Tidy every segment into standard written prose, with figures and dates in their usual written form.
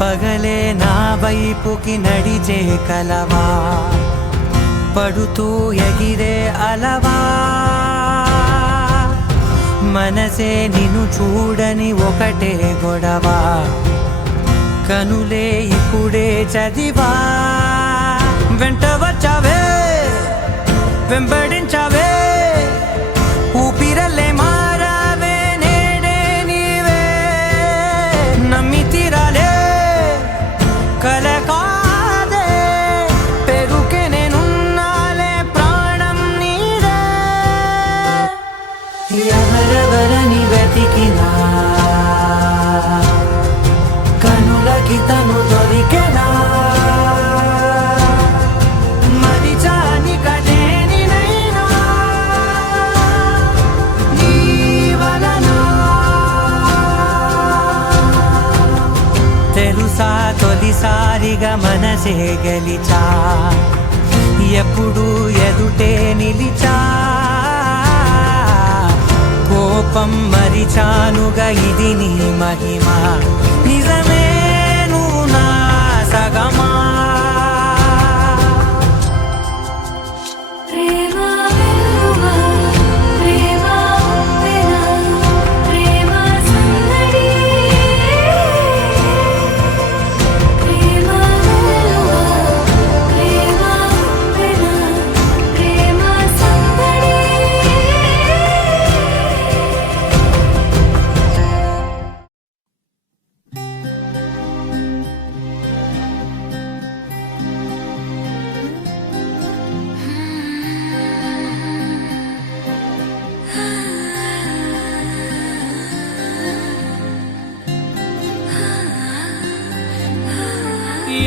పగలే నా వైపుకి నడిచే కలవా, పడుతూ ఎగిరే అలవా, మనసే నిన్ను చూడని ఒకటే గొడవ, కనులే ఇప్పుడే చదివా. వెంట వచ్చావే వెంబడించావే, ఊపిరల్లే మారావే నేడే నీవే, నమ్మి తీరాలే కల కాదే, పెరుకే నేనున్నాలే ప్రాణం నీదే. ఎవరెవరని వెతికినా కనులకి తను దొరికెనా, మరిచాని కదేనినైనా నీ వలన. తెలుసా తొలిసారిగా మనసే గెలిచా, ఎప్పుడు ఎదుటే నిలిచా, కోపం మరిచానుగా ఇది నీ మహిమ, నిజమే నువ్వు నా సగమా.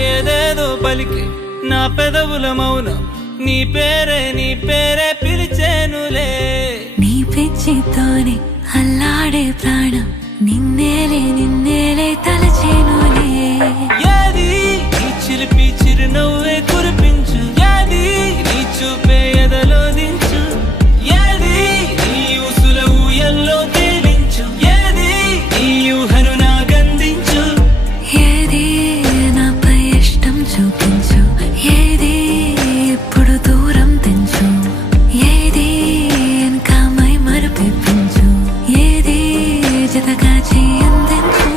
ఏదేదో పలికి నా పెదవుల మౌనం, నీ పేరే పిలిచేనులే. నీ పిచ్చితోనే అల్లాడే ప్రాణం, నిన్నేలే తలచేనులే. ఏది నీ చిలిపి చిరునవ్వే కురిపించు, ఏది నీ చూపే ఎదలో దించు, ఏది నీ ఉసుల ఊయల్లో తేలించు, ఏది నీ ఊహను నాకందించు, ఏది నాపై ఇష్టం చూపించు, ఏది ఇప్పుడు దూరం తెంచు, ఏది ఇంకా మై మరపించు, ఏది జతగా చేయందించు.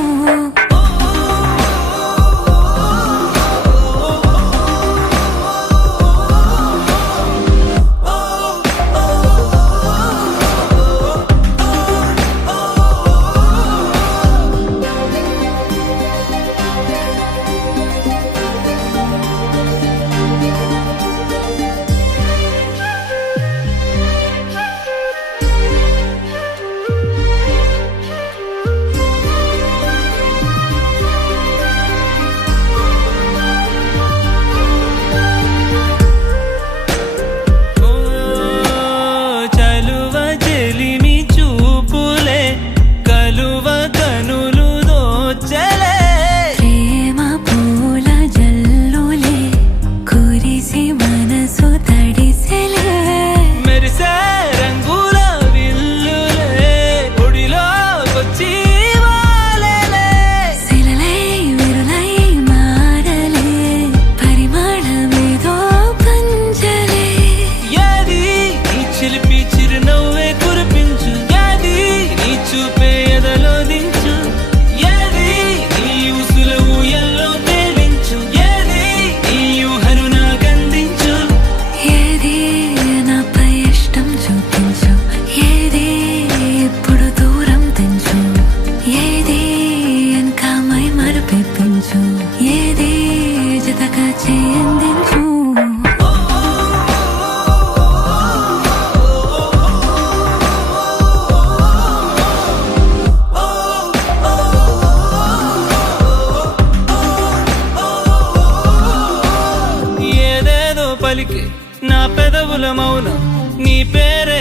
నా పెదవుల మౌనం, నీ పేరే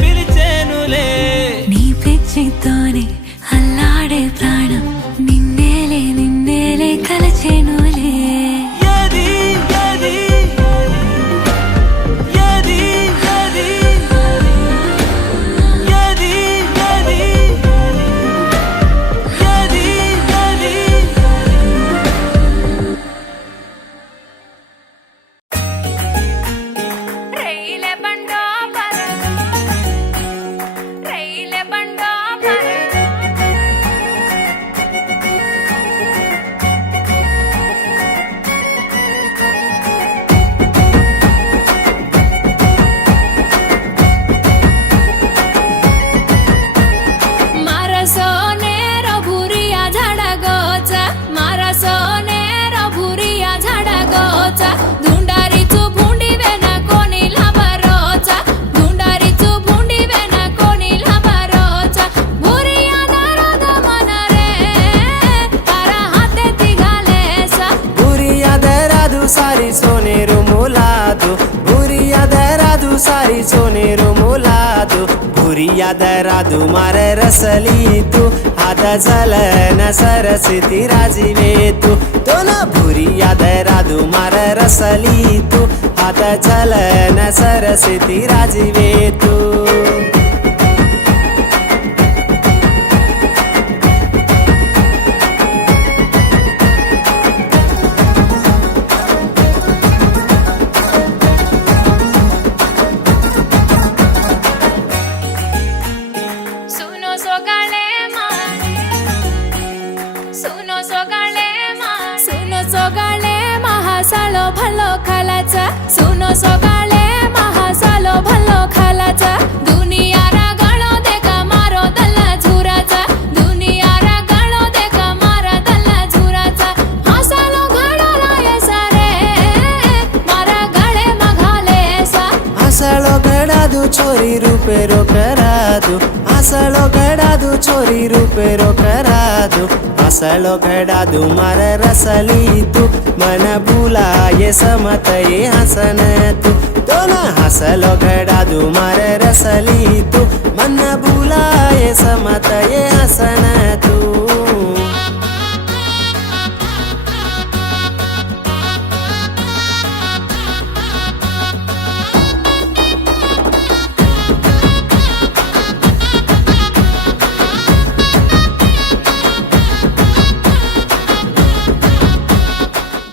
పిలిచేనులే. నీ పిచ్చితోనే అల్లాడే ప్రాణం, నిన్నేలే కలచేనులే. ఏది ఏది ఏది ఏది ఏది ఏది ఏది ఏది सोनेरो मोलादू भुरी याद रादू मारे रसली तू आता झालं न सरस्वती राजीवे तू तो ना भुरी याद रादू मारे रसली तू आता झालं न सरस्वती राजीवे तू सुनो सोगाळे महासालो भलो खालाचा सुनो सोगाळे महासालो भलो खालाचा दुनिया रा गळो देका मारो दल्ला झुराचा दुनिया रा गळो देका मारा दल्ला झुराचा हासालो घडो राय सारे मारा गळे मघाले सा हसलो गडादू छोरी रूपे रो करादू हसलो गडादू छोरी रूपे रो करादू हसलो गडादू मार रसली तू मन बुलाये समत ये हसन तू तो ना हसलो गडादू मार रसली तू मन बुलाये समत ये हसन तू